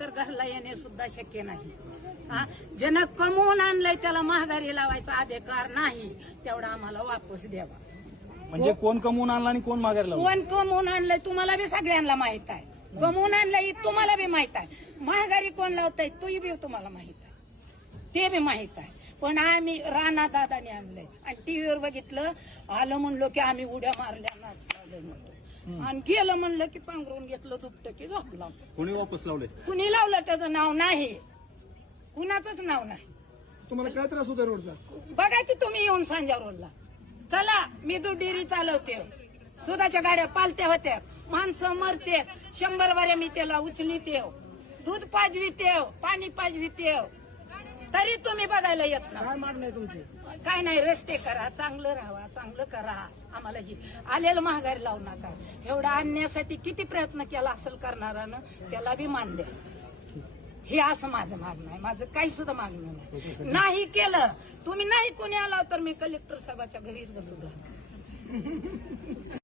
तर घरला येणे सुद्धा शक्य नाही. ज्यानं कमवून आणलंय त्याला महागारी लावायचा अधिकार नाही. तेवढा आम्हाला वापस द्यावा. म्हणजे कोण कमवून आणला आणि कोण माघारी लावला? कोण कमवून आणलंय तुम्हाला बी सगळ्यांना माहित आहे. कमवून आणलंय तुम्हाला बी माहित आहे. महागारी कोण लावताय तोही बी तुम्हाला माहित आहे. ते बी माहित आहे. पण आम्ही राणा दादाने आणलंय आणि टीव्हीवर बघितलं, आलं म्हणलो की आम्ही उड्या मारल्या, नाच लावलं म्हणतो, आणि गेलं म्हणलं की पांघरून घेतलं, दुपटं की झोपला. कोणी वापस लावले? कुणी लावलं त्याचं नाव नाही, कुणाचंच नाव नाही. तुम्हाला काय त्रास होता रोडचा? बघा की तुम्ही येऊन सांजा रोडला. चला, मी दूध डेअरी चालवते, दुधाच्या गाड्या पालत्या होत्या, माणसं मरते, 100 बाऱ्या मी त्याला उचलीते, दूध पाजविते, पाणी पाजविते, तरी तुम्ही बघायला येत ना. काय मागणं आहे तुमची? काय नाही, रस्ते करा, चांगलं राहावा, चांगलं करा. आम्हाला ही आलेलं महागारी लावू नका. एवढं आणण्यासाठी किती प्रयत्न केला असेल करणारानं, त्याला बी मान द्या. हे असं माझं मागणं आहे. माझं काही सुद्धा मागणं नाही. नाही केलं तुम्ही, नाही कोणी आला तर मी कलेक्टर साहेबाच्या घरीच बसून राहणार.